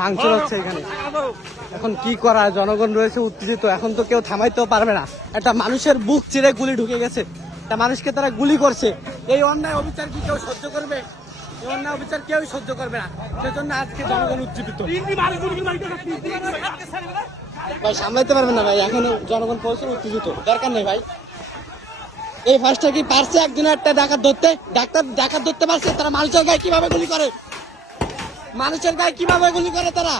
ভাঙচুর হচ্ছে এখানে। এখন কি করা, জনগণ রয়েছে উত্তেজিত, এখন তো কেউ থামাইতেও পারবে না। একটা মানুষের বুক চিরে গুলি ঢুকে গেছে, একটা মানুষকে তারা গুলি করছে। এই অন্যায় অবিচার কি কেউ সহ্য করবে? এই অন্যায় অবিচার কেউই সহ্য করবে না। সেজন্য আজকে জনগণ উজ্জীবিত। ভাই সামলাইতে পারবেন না ভাই, এখন জনগণ প্রচুর উত্তেজিত। দরকার নেই ভাই। এই ফার্স্টটা কি পারছে একজনের একটা ডাকাত ধরতে? ডাকাত ধরতে পারছে? তারা মানুষের গায়ে কিভাবে গুলি করে? মানুষের গায়ে কিভাবে গুলি করে তারা?